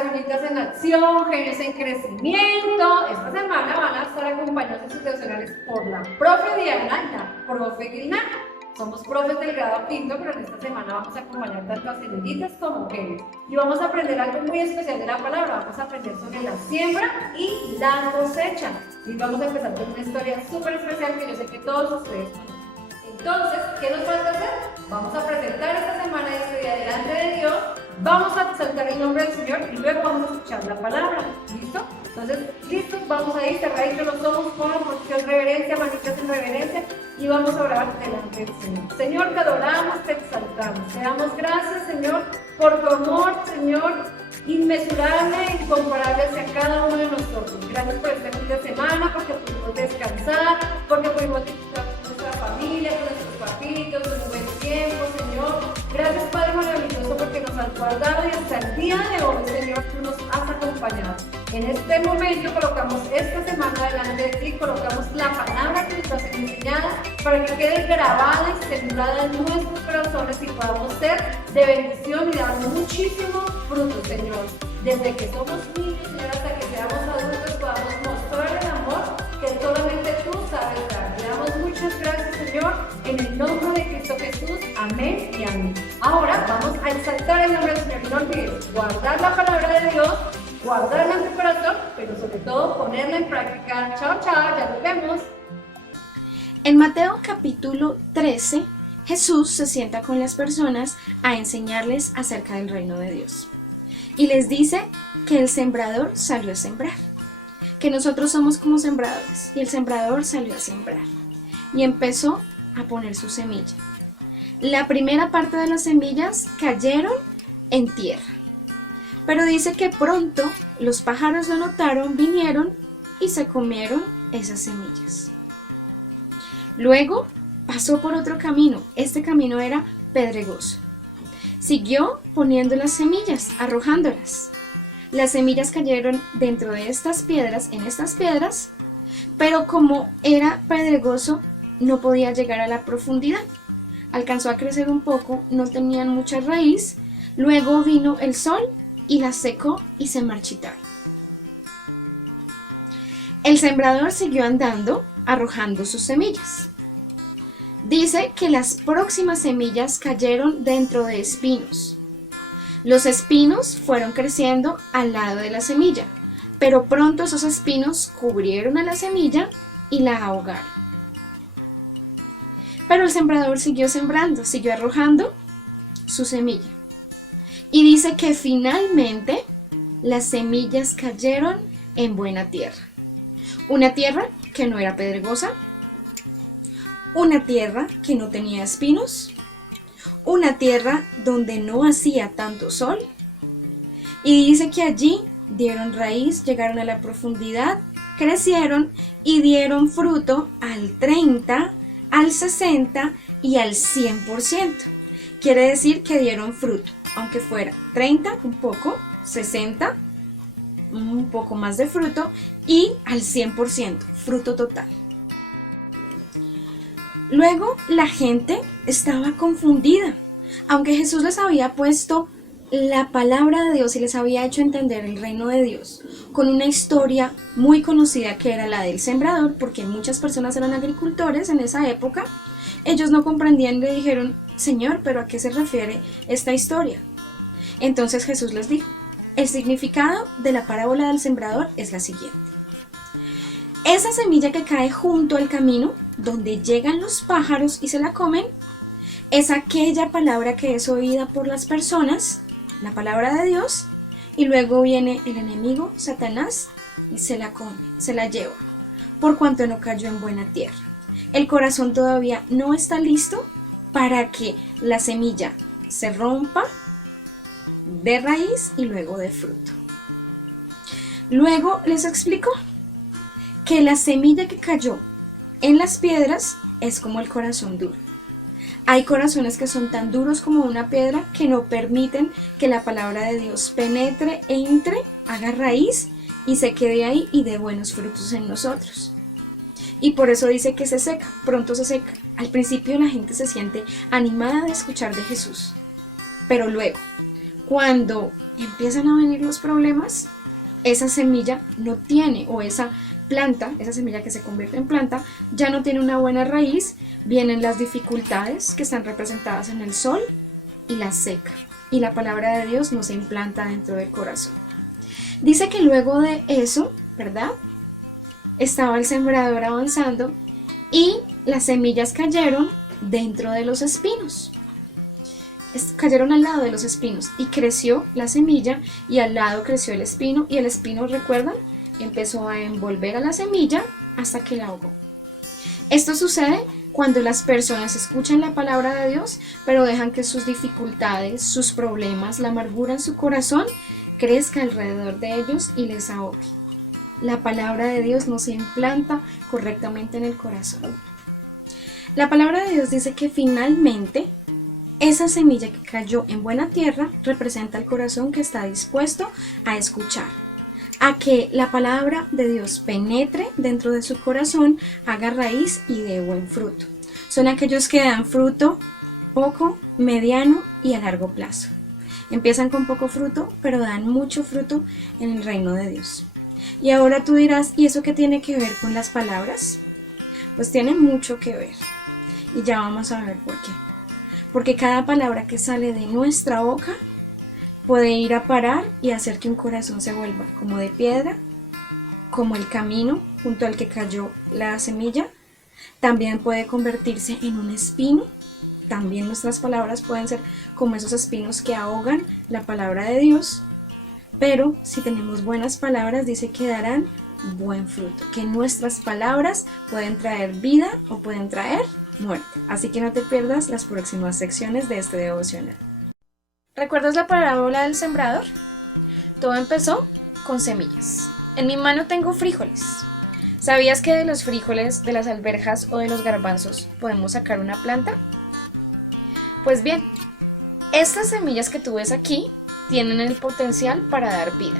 Semanitas en Acción, Genios en Crecimiento. Esta semana van a estar acompañados institucionales por la profe Diana y la profe Grina. Somos profes del grado quinto, pero en esta semana vamos a acompañar tanto a semillitas como genios. Y vamos a aprender algo muy especial de la palabra. Vamos a aprender sobre la siembra y la cosecha. Y vamos a empezar con una historia súper especial que yo sé que todos ustedes conocen. Entonces, ¿qué nos falta hacer? Vamos a presentar esta semana y este día delante de Dios. Vamos a exaltar el nombre del Señor y luego vamos a escuchar la palabra. ¿Listo? Entonces, listos, vamos a ir, cerraditos los ojos, con posición reverencia, manitas en reverencia y vamos a orar delante del Señor. Señor, te adoramos, te exaltamos. Te damos gracias, Señor, por tu amor, Señor, inmesurable e incomparable hacia cada uno de nosotros. Gracias por este fin de semana, porque pudimos descansar, porque pudimos disfrutar con nuestra familia, con nuestros papitos, con un buen tiempo, Señor. Gracias, Padre maravilloso, porque nos has guardado y hasta el día de hoy, Señor, tú nos has acompañado. En este momento colocamos esta semana delante de ti, colocamos la palabra que nos has enseñado para que quede grabada y sembrada en nuestros corazones y podamos ser de bendición y dar muchísimo fruto, Señor. Desde que somos niños, Señor, hasta que seamos adultos, podamos mostrar el amor que solamente tú sabes dar. Te damos muchas gracias, Señor, en el nombre de Cristo Jesús. Amén y amén. Ahora vamos a exaltar el nombre del Señor. No olvides guardar la palabra de Dios, guardarla en tu corazón, pero sobre todo ponerla en práctica. Chao, chao, ya nos vemos. En Mateo capítulo 13, Jesús se sienta con las personas a enseñarles acerca del reino de Dios. Y les dice que el sembrador salió a sembrar, que nosotros somos como sembradores, y el sembrador salió a sembrar. Y empezó a poner su semilla. La primera parte de las semillas cayeron en tierra. Pero dice que pronto los pájaros lo notaron, vinieron y se comieron esas semillas. Luego pasó por otro camino. Este camino era pedregoso. Siguió poniendo las semillas, arrojándolas. Las semillas cayeron dentro de estas piedras, en estas piedras, pero como era pedregoso, no podía llegar a la profundidad. Alcanzó a crecer un poco, no tenían mucha raíz. Luego vino el sol y las secó y se marchitaron. El sembrador siguió andando, arrojando sus semillas. Dice que las próximas semillas cayeron dentro de espinos. Los espinos fueron creciendo al lado de la semilla, pero pronto esos espinos cubrieron a la semilla y la ahogaron. Pero el sembrador siguió sembrando, siguió arrojando su semilla. Y dice que finalmente las semillas cayeron en buena tierra. Una tierra que no era pedregosa, una tierra que no tenía espinos, una tierra donde no hacía tanto sol. Y dice que allí dieron raíz, llegaron a la profundidad, crecieron y dieron fruto al 30, al 60 y al 100%. Quiere decir que dieron fruto, aunque fuera 30, un poco, 60, un poco más de fruto y al 100%, fruto total. Luego la gente estaba confundida, aunque Jesús les había puesto la palabra de Dios y les había hecho entender el reino de Dios con una historia muy conocida que era la del sembrador, porque muchas personas eran agricultores en esa época. Ellos no comprendían y le dijeron: Señor, ¿pero a qué se refiere esta historia? Entonces Jesús les dijo: el significado de la parábola del sembrador es la siguiente. Esa semilla que cae junto al camino, donde llegan los pájaros y se la comen, es aquella palabra que es oída por las personas, la palabra de Dios, y luego viene el enemigo, Satanás, y se la come, se la lleva, por cuanto no cayó en buena tierra. El corazón todavía no está listo para que la semilla se rompa, de raíz y luego de fruto. Luego les explicó que la semilla que cayó en las piedras es como el corazón duro. Hay corazones que son tan duros como una piedra que no permiten que la palabra de Dios penetre, entre, haga raíz y se quede ahí y dé buenos frutos en nosotros. Y por eso dice que se seca, pronto se seca. Al principio la gente se siente animada de escuchar de Jesús, pero luego, cuando empiezan a venir los problemas, esa semilla no tiene, o esa planta, esa semilla que se convierte en planta, ya no tiene una buena raíz, vienen las dificultades que están representadas en el sol y la seca, y la palabra de Dios no se implanta dentro del corazón. Dice que luego de eso, ¿verdad? Estaba el sembrador avanzando y las semillas cayeron dentro de los espinos. Cayeron al lado de los espinos y creció la semilla y al lado creció el espino, y el espino, ¿recuerdan? Empezó a envolver a la semilla hasta que la ahogó. Esto sucede cuando las personas escuchan la palabra de Dios, pero dejan que sus dificultades, sus problemas, la amargura en su corazón crezca alrededor de ellos y les ahogue. La palabra de Dios no se implanta correctamente en el corazón. La palabra de Dios dice que finalmente esa semilla que cayó en buena tierra representa el corazón que está dispuesto a escuchar, a que la palabra de Dios penetre dentro de su corazón, haga raíz y dé buen fruto. Son aquellos que dan fruto poco, mediano y a largo plazo. Empiezan con poco fruto, pero dan mucho fruto en el reino de Dios. Y ahora tú dirás, ¿y eso qué tiene que ver con las palabras? Pues tiene mucho que ver. Y ya vamos a ver por qué. Porque cada palabra que sale de nuestra boca puede ir a parar y hacer que un corazón se vuelva como de piedra, como el camino junto al que cayó la semilla. También puede convertirse en un espino. También nuestras palabras pueden ser como esos espinos que ahogan la palabra de Dios. Pero si tenemos buenas palabras, dice que darán buen fruto. Que nuestras palabras pueden traer vida o pueden traer muerte. Así que no te pierdas las próximas secciones de este devocional. ¿Recuerdas la parábola del sembrador? Todo empezó con semillas. En mi mano tengo frijoles. ¿Sabías que de los frijoles, de las alberjas o de los garbanzos podemos sacar una planta? Pues bien, estas semillas que tú ves aquí tienen el potencial para dar vida.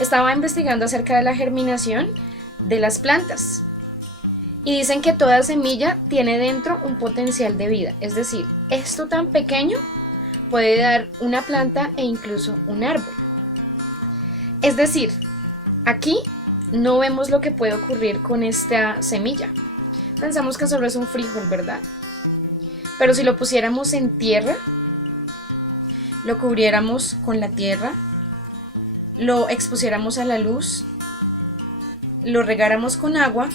Estaba investigando acerca de la germinación de las plantas y dicen que toda semilla tiene dentro un potencial de vida. Es decir, esto tan pequeño puede dar una planta e incluso un árbol. Es decir, aquí no vemos lo que puede ocurrir con esta semilla. Pensamos que solo es un frijol, ¿verdad? Pero si lo pusiéramos en tierra, lo cubriéramos con la tierra, lo expusiéramos a la luz, lo regáramos con agua,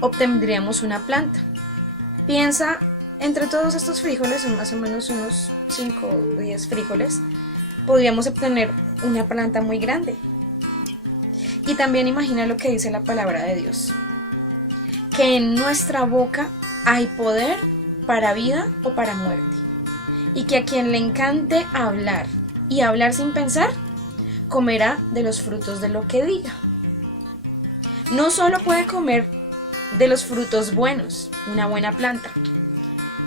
obtendríamos una planta. Piensa, entre todos estos frijoles, son más o menos unos 5 o 10 frijoles, podríamos obtener una planta muy grande. Y también imagina lo que dice la palabra de Dios, que en nuestra boca hay poder para vida o para muerte. Y que a quien le encante hablar y hablar sin pensar, comerá de los frutos de lo que diga. No solo puede comer de los frutos buenos, una buena planta,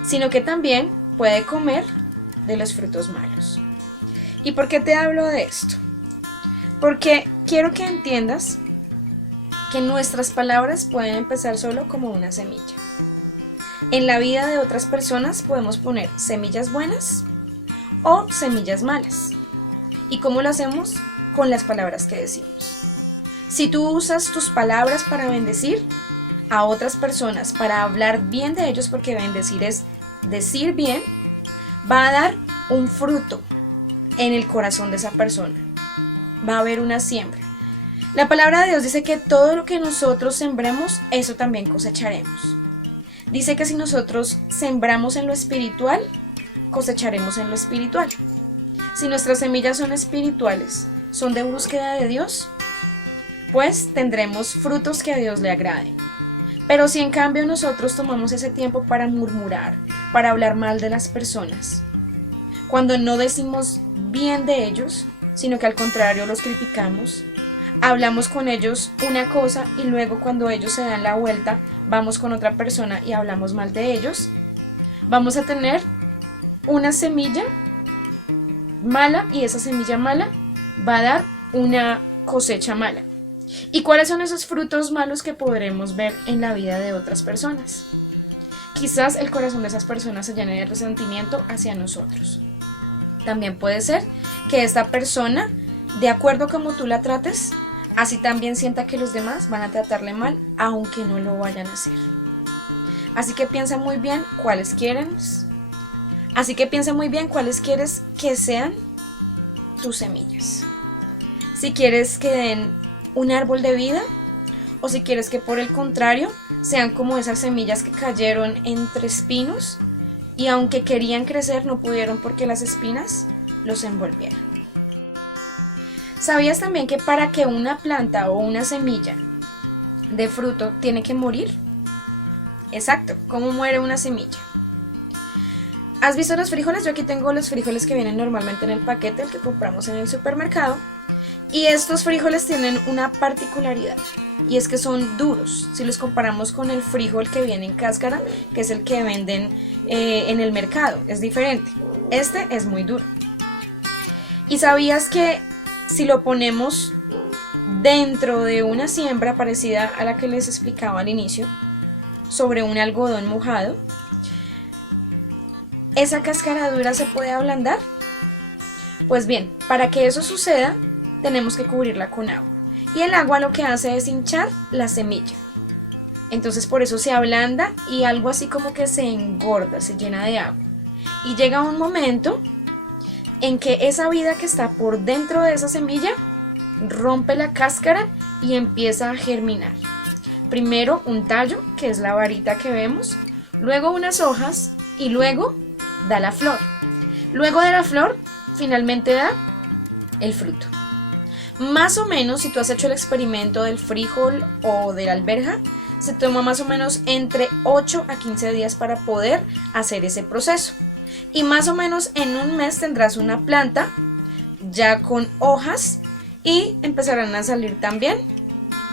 sino que también puede comer de los frutos malos. ¿Y por qué te hablo de esto? Porque quiero que entiendas que nuestras palabras pueden empezar solo como una semilla. En la vida de otras personas podemos poner semillas buenas o semillas malas. ¿Y cómo lo hacemos? Con las palabras que decimos. Si tú usas tus palabras para bendecir a otras personas, para hablar bien de ellos, porque bendecir es decir bien, va a dar un fruto en el corazón de esa persona. Va a haber una siembra. La palabra de Dios dice que todo lo que nosotros sembremos, eso también cosecharemos. Dice que si nosotros sembramos en lo espiritual, cosecharemos en lo espiritual. Si nuestras semillas son espirituales, son de búsqueda de Dios, pues tendremos frutos que a Dios le agraden. Pero si en cambio nosotros tomamos ese tiempo para murmurar, para hablar mal de las personas, cuando no decimos bien de ellos, sino que al contrario los criticamos, hablamos con ellos una cosa y luego cuando ellos se dan la vuelta, vamos con otra persona y hablamos mal de ellos, vamos a tener una semilla mala y esa semilla mala va a dar una cosecha mala. ¿Y cuáles son esos frutos malos que podremos ver en la vida de otras personas? Quizás el corazón de esas personas se llene de resentimiento hacia nosotros. También puede ser que esta persona, de acuerdo a cómo tú la trates, así también sienta que los demás van a tratarle mal, aunque no lo vayan a hacer. Así que piensa muy bien cuáles quieres que sean tus semillas. Si quieres que den un árbol de vida, o si quieres que por el contrario sean como esas semillas que cayeron entre espinos y aunque querían crecer no pudieron porque las espinas los envolvieron. ¿Sabías también que para que una planta o una semilla de fruto tiene que morir? Exacto, ¿cómo muere una semilla? ¿Has visto los frijoles? Yo aquí tengo los frijoles que vienen normalmente en el paquete, el que compramos en el supermercado. Y estos frijoles tienen una particularidad, y es que son duros. Si los comparamos con el frijol que viene en cáscara, que es el que venden en el mercado, es diferente. Este es muy duro. ¿Y sabías que si lo ponemos dentro de una siembra parecida a la que les explicaba al inicio, sobre un algodón mojado, esa cáscara dura se puede ablandar? Pues bien, para que eso suceda, tenemos que cubrirla con agua. Y el agua lo que hace es hinchar la semilla. Entonces por eso se ablanda y algo así como que se engorda, se llena de agua. Y llega un momento en que esa vida que está por dentro de esa semilla rompe la cáscara y empieza a germinar. Primero un tallo, que es la varita que vemos, luego unas hojas y luego da la flor. Luego de la flor, finalmente da el fruto. Más o menos, si tú has hecho el experimento del frijol o de la alberja, se toma más o menos entre 8 a 15 días para poder hacer ese proceso. Y más o menos en un mes tendrás una planta ya con hojas y empezarán a salir también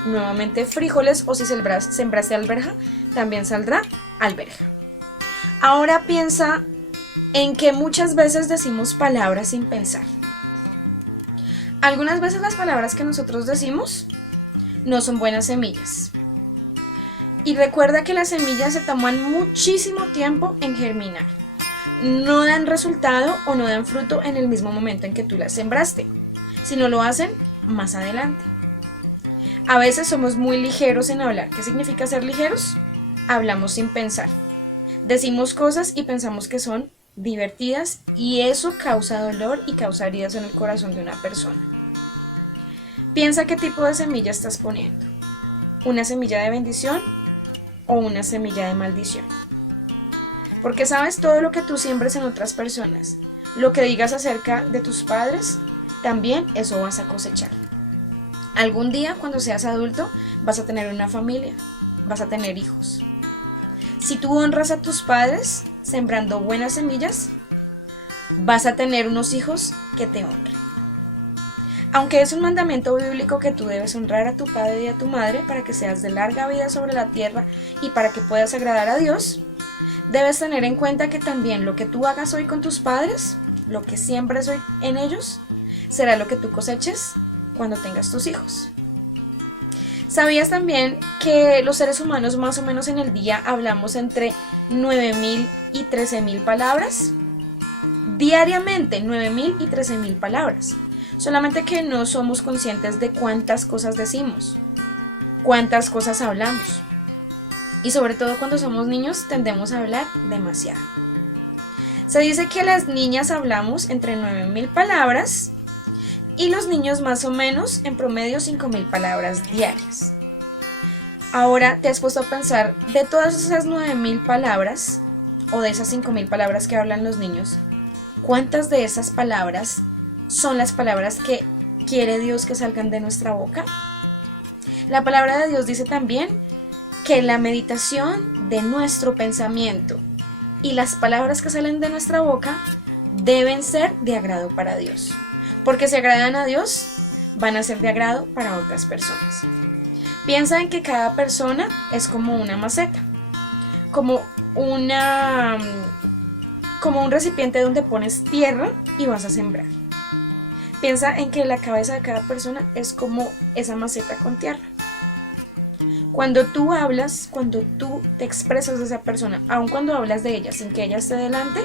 nuevamente frijoles, o si sembraste alberja, también saldrá alberja. Ahora piensa en que muchas veces decimos palabras sin pensar. Algunas veces las palabras que nosotros decimos no son buenas semillas. Y recuerda que las semillas se toman muchísimo tiempo en germinar. No dan resultado o no dan fruto en el mismo momento en que tú las sembraste, sino lo hacen más adelante. A veces somos muy ligeros en hablar. ¿Qué significa ser ligeros? Hablamos sin pensar. Decimos cosas y pensamos que son divertidas y eso causa dolor y causa heridas en el corazón de una persona. Piensa qué tipo de semilla estás poniendo. ¿Una semilla de bendición o una semilla de maldición? Porque sabes, todo lo que tú siembres en otras personas, lo que digas acerca de tus padres, también eso vas a cosechar. Algún día, cuando seas adulto, vas a tener una familia, vas a tener hijos. Si tú honras a tus padres, sembrando buenas semillas, vas a tener unos hijos que te honren. Aunque es un mandamiento bíblico que tú debes honrar a tu padre y a tu madre para que seas de larga vida sobre la tierra y para que puedas agradar a Dios, debes tener en cuenta que también lo que tú hagas hoy con tus padres, lo que siembres hoy en ellos, será lo que tú coseches cuando tengas tus hijos. ¿Sabías también que los seres humanos más o menos en el día hablamos entre 9,000 y 13,000 palabras? Diariamente, 9,000 y 13,000 palabras. Solamente que no somos conscientes de cuántas cosas decimos, cuántas cosas hablamos. Y sobre todo cuando somos niños tendemos a hablar demasiado. Se dice que las niñas hablamos entre 9,000 palabras y los niños más o menos en promedio 5,000 palabras diarias. Ahora te has puesto a pensar, de todas esas 9,000 palabras o de esas 5,000 palabras que hablan los niños, ¿cuántas de esas palabras son las palabras que quiere Dios que salgan de nuestra boca? La palabra de Dios dice también que la meditación de nuestro pensamiento y las palabras que salen de nuestra boca deben ser de agrado para Dios. Porque si agradan a Dios, van a ser de agrado para otras personas. Piensa en que cada persona es como una maceta, como un recipiente donde pones tierra y vas a sembrar. Piensa en que la cabeza de cada persona es como esa maceta con tierra. Cuando tú hablas, cuando tú te expresas de esa persona, aun cuando hablas de ella sin que ella esté delante,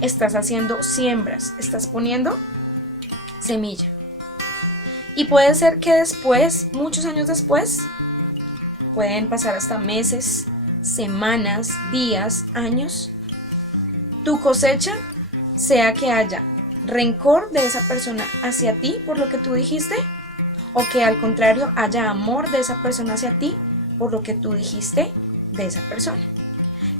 estás haciendo siembras, estás poniendo semilla. Y puede ser que después, muchos años después, pueden pasar hasta meses, semanas, días, años, tu cosecha sea que haya rencor de esa persona hacia ti por lo que tú dijiste, o que al contrario haya amor de esa persona hacia ti por lo que tú dijiste de esa persona.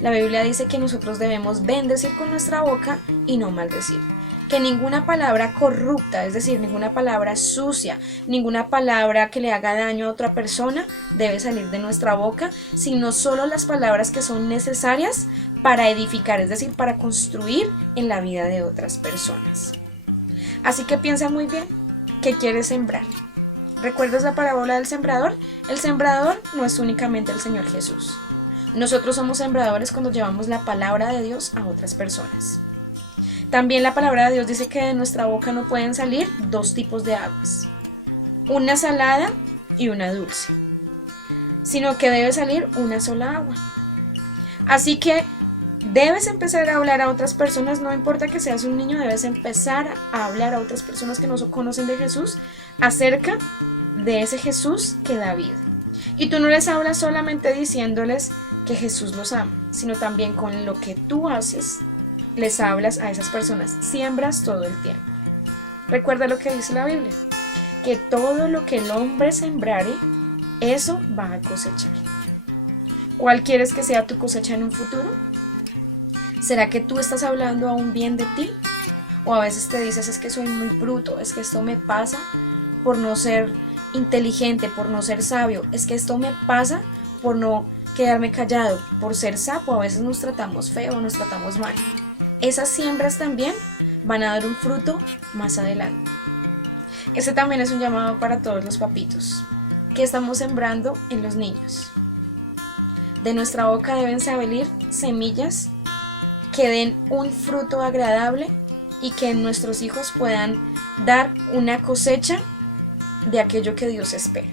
La Biblia dice que nosotros debemos bendecir con nuestra boca y no maldecir. Que ninguna palabra corrupta, es decir, ninguna palabra sucia, ninguna palabra que le haga daño a otra persona debe salir de nuestra boca, sino solo las palabras que son necesarias para edificar, es decir, para construir en la vida de otras personas. Así que piensa muy bien qué quieres sembrar. ¿Recuerdas la parábola del sembrador? El sembrador no es únicamente el Señor Jesús. Nosotros somos sembradores cuando llevamos la palabra de Dios a otras personas. También la palabra de Dios dice que de nuestra boca no pueden salir dos tipos de aguas, una salada y una dulce, sino que debe salir una sola agua. Así que debes empezar a hablar a otras personas, no importa que seas un niño, debes empezar a hablar a otras personas que no conocen de Jesús acerca de ese Jesús que da vida. Y tú no les hablas solamente diciéndoles que Jesús los ama, sino también con lo que tú haces, les hablas a esas personas, siembras todo el tiempo. Recuerda lo que dice la Biblia, que todo lo que el hombre sembrare, eso va a cosechar. ¿Cuál quieres que sea tu cosecha en un futuro? ¿Será que tú estás hablando aún bien de ti? O a veces te dices, es que soy muy bruto, es que esto me pasa por no ser inteligente, por no ser sabio, es que esto me pasa por no quedarme callado, por ser sapo. A veces nos tratamos feo, nos tratamos mal. Esas siembras también van a dar un fruto más adelante. Este también es un llamado para todos los papitos que estamos sembrando en los niños. De nuestra boca deben salir semillas que den un fruto agradable y que nuestros hijos puedan dar una cosecha de aquello que Dios espera.